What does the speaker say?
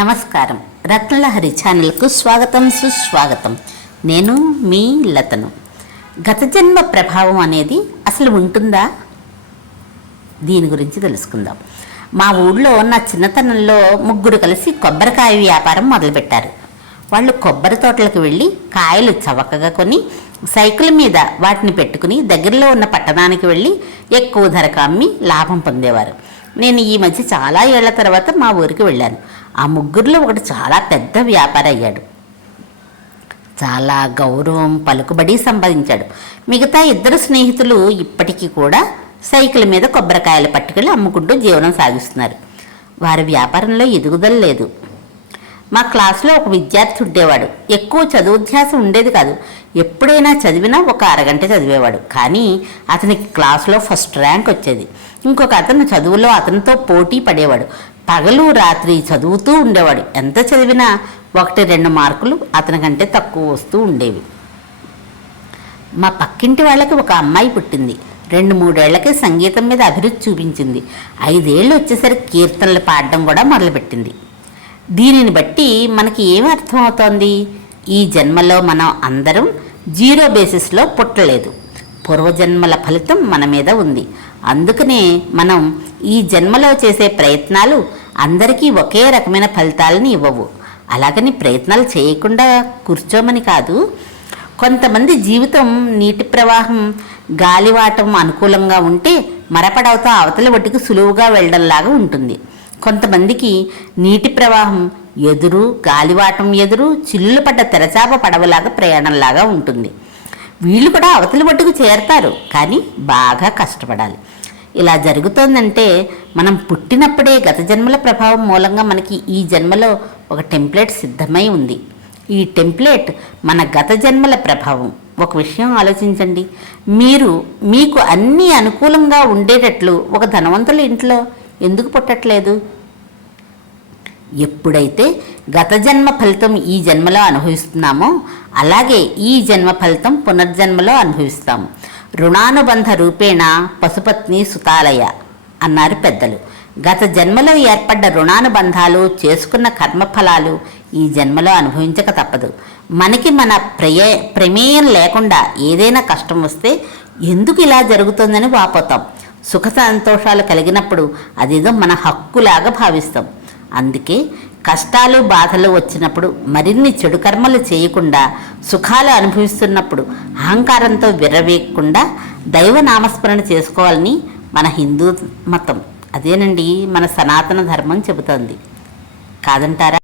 నమస్కారం. రత్నలహరి ఛానల్కు స్వాగతం, సుస్వాగతం. నేను మీ లతను. గత జన్మ ప్రభావం అనేది అసలు ఉంటుందా? దీని గురించి తెలుసుకుందాం. మా ఊళ్ళో నా చిన్నతనంలో ముగ్గురు కలిసి కొబ్బరికాయ వ్యాపారం మొదలుపెట్టారు. వాళ్ళు కొబ్బరి తోటలకు వెళ్ళి కాయలు చవకగా కొని సైకిల్ మీద వాటిని పెట్టుకుని దగ్గరలో ఉన్న పట్టణానికి వెళ్ళి ఎక్కువ ధరకు అమ్మి లాభం పొందేవారు. నేను ఈ మధ్య చాలా ఏళ్ల తర్వాత మా ఊరికి వెళ్ళాను. ఆ ముగ్గురిలో ఒకటి చాలా పెద్ద వ్యాపారి అయ్యాడు. చాలా గౌరవం, పలుకుబడి సంపాదించాడు. మిగతా ఇద్దరు స్నేహితులు ఇప్పటికీ కూడా సైకిల్ మీద కొబ్బరికాయలు పట్టుకెళ్ళి అమ్ముకుంటూ జీవనం సాగిస్తున్నారు. వారి వ్యాపారంలో ఎదుగుదల లేదు. మా క్లాసులో ఒక విద్యార్థి ఉండేవాడు. ఎక్కువ చదువుధ్యాసం ఉండేది కాదు. ఎప్పుడైనా చదివినా ఒక అరగంట చదివేవాడు. కానీ అతనికి క్లాసులో ఫస్ట్ ర్యాంక్ వచ్చేది. ఇంకొక అతను చదువులో అతనితో పోటీ పడేవాడు. పగలు రాత్రి చదువుతూ ఉండేవాడు. ఎంత చదివినా 1-2 మార్కులు అతనికంటే తక్కువ వస్తూ ఉండేవి. మా పక్కింటి వాళ్ళకి ఒక అమ్మాయి పుట్టింది. 2-3 ఏళ్లకే సంగీతం మీద అభిరుచి చూపించింది. 5 ఏళ్ళు వచ్చేసరికి కీర్తనలు పాడడం కూడా మొదలుపెట్టింది. దీనిని బట్టి మనకి ఏమి అర్థమవుతోంది? ఈ జన్మలో మనం అందరం 0 బేసిస్లో పుట్టలేదు. పూర్వజన్మల ఫలితం మన మీద ఉంది. అందుకనే మనం ఈ జన్మలో చేసే ప్రయత్నాలు అందరికీ ఒకే రకమైన ఫలితాలని ఇవ్వవు. అలాగని ప్రయత్నాలు చేయకుండా కూర్చోమని కాదు. కొంతమంది జీవితం నీటి ప్రవాహం, గాలివాటం అనుకూలంగా ఉంటే మరపడవతో అవతల ఒడ్డుకు సులువుగా వెళ్ళడంలాగా ఉంటుంది. కొంతమందికి నీటి ప్రవాహం ఎదురు, గాలివాటం ఎదురు, చిల్లులు పడ్డ తెరచాప పడవలాగా ప్రయాణంలాగా ఉంటుంది. వీళ్ళు కూడా అవతలి ఒడ్డుకు చేరతారు, కానీ బాగా కష్టపడాలి. ఇలా జరుగుతోందంటే మనం పుట్టినప్పుడే గత జన్మల ప్రభావం మూలంగా మనకి ఈ జన్మలో ఒక టెంప్లెట్ సిద్ధమై ఉంది. ఈ టెంప్లెట్ మన గత జన్మల ప్రభావం. ఒక విషయం ఆలోచించండి. మీకు అన్నీ అనుకూలంగా ఉండేటట్లు ఒక ధనవంతుల ఇంట్లో ఎందుకు పుట్టట్లేదు? ఎప్పుడైతే గత జన్మ ఫలితం ఈ జన్మలో అనుభవిస్తున్నామో అలాగే ఈ జన్మ ఫలితం పునర్జన్మలో అనుభవిస్తాము. రుణానుబంధ రూపేణ పశుపత్ని సుతాలయ అన్నారు పెద్దలు. గత జన్మలో ఏర్పడ్డ రుణానుబంధాలు, చేసుకున్న కర్మఫలాలు ఈ జన్మలో అనుభవించక తప్పదు. మనకి మన ప్రమేయం లేకుండా ఏదైనా కష్టం వస్తే ఎందుకు ఇలా జరుగుతుందని వాపోతాం. సుఖ సంతోషాలు కలిగినప్పుడు అదేదో మన హక్కులాగా భావిస్తాం. అందుకే కష్టాలు, బాధలు వచ్చినప్పుడు మరిన్ని చెడు కర్మలు చేయకుండా, సుఖాలు అనుభవిస్తున్నప్పుడు అహంకారంతో విర్రవీయకుండా దైవ నామస్మరణ చేసుకోవాలని మన హిందూ మతం, అదేనండి మన సనాతన ధర్మం చెబుతోంది. కాదంటారా?